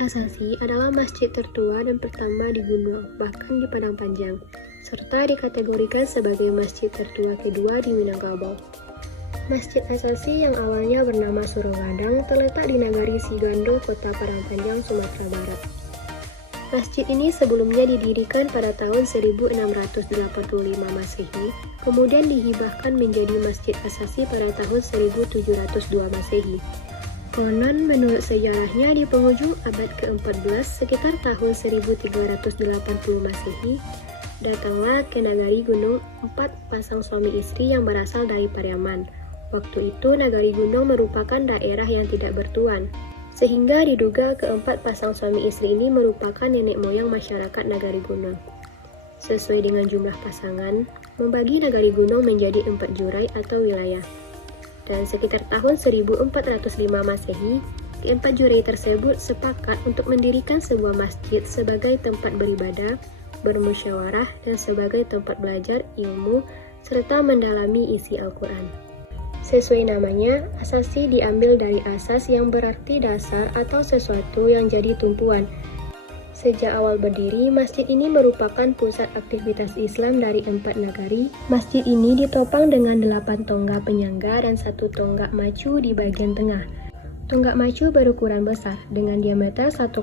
Asasi adalah masjid tertua dan pertama di gunung, bahkan di Padang Panjang, serta dikategorikan sebagai masjid tertua kedua di Minangkabau. Masjid Asasi yang awalnya bernama Surogadang terletak di Nagari Sigando, Kota Padang Panjang, Sumatera Barat. Masjid ini sebelumnya didirikan pada tahun 1685 Masehi, kemudian dihibahkan menjadi Masjid Asasi pada tahun 1702 Masehi. Konon menurut sejarahnya di penghujung abad ke-14 sekitar tahun 1380 Masehi, datanglah ke Nagari Gunung 4 pasang suami istri yang berasal dari Pariaman. Waktu itu Nagari Gunung merupakan daerah yang tidak bertuan, sehingga diduga keempat pasang suami istri ini merupakan nenek moyang masyarakat Nagari Gunung. Sesuai dengan jumlah pasangan, membagi Nagari Gunung menjadi 4 jurai atau wilayah. Dan sekitar tahun 1405 Masehi, keempat jurai tersebut sepakat untuk mendirikan sebuah masjid sebagai tempat beribadah, bermusyawarah, dan sebagai tempat belajar ilmu, serta mendalami isi Al-Quran. Sesuai namanya, asasi diambil dari asas yang berarti dasar atau sesuatu yang jadi tumpuan. Sejak awal berdiri, masjid ini merupakan pusat aktivitas Islam dari 4 nagari. Masjid ini ditopang dengan 8 tonggak penyangga dan 1 tonggak macu di bagian tengah. Tonggak macu berukuran besar dengan diameter 1,5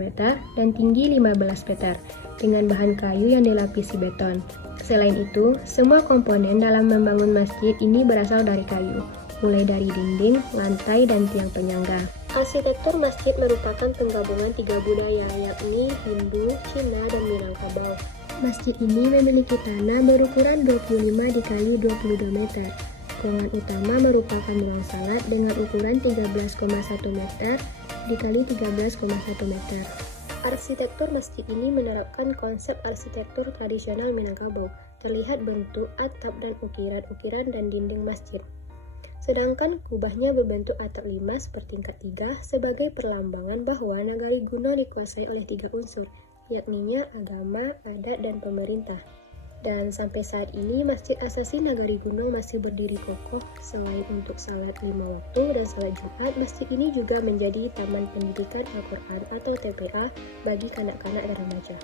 meter dan tinggi 15 meter dengan bahan kayu yang dilapisi beton. Selain itu, semua komponen dalam membangun masjid ini berasal dari kayu, mulai dari dinding, lantai, dan tiang penyangga. Arsitektur masjid merupakan penggabungan 3 budaya, yakni Hindu, Cina, dan Minangkabau. Masjid ini memiliki tanah berukuran 25 x 22 meter. Ruangan utama merupakan ruang salat dengan ukuran 13,1 meter x 13,1 meter. Arsitektur masjid ini menerapkan konsep arsitektur tradisional Minangkabau. Terlihat bentuk atap dan ukiran-ukiran dan dinding masjid. Sedangkan kubahnya berbentuk atap limas bertingkat 3 sebagai perlambangan bahwa Nagari Gunung dikuasai oleh 3 unsur, yakninya agama, adat, dan pemerintah. Dan sampai saat ini, Masjid Asasi Nagari Gunung masih berdiri kokoh. Selain untuk salat 5 waktu dan salat Jumat, masjid ini juga menjadi Taman Pendidikan Al-Quran atau TPA bagi kanak-kanak dan remaja.